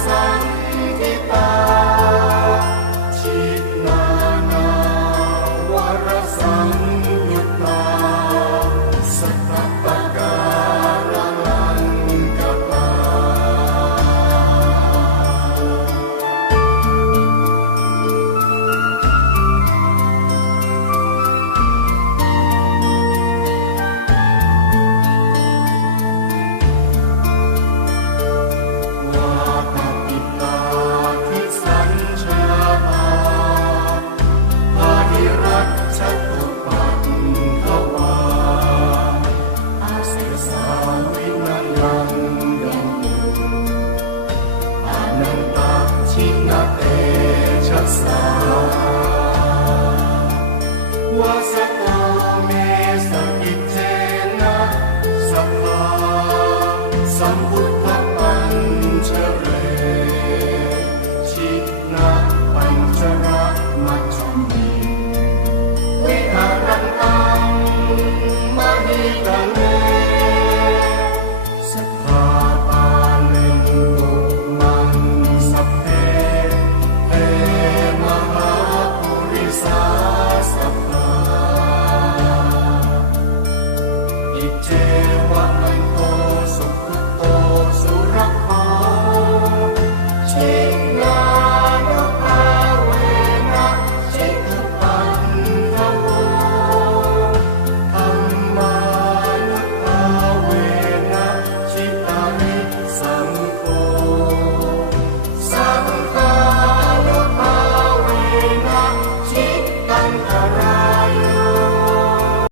Viharan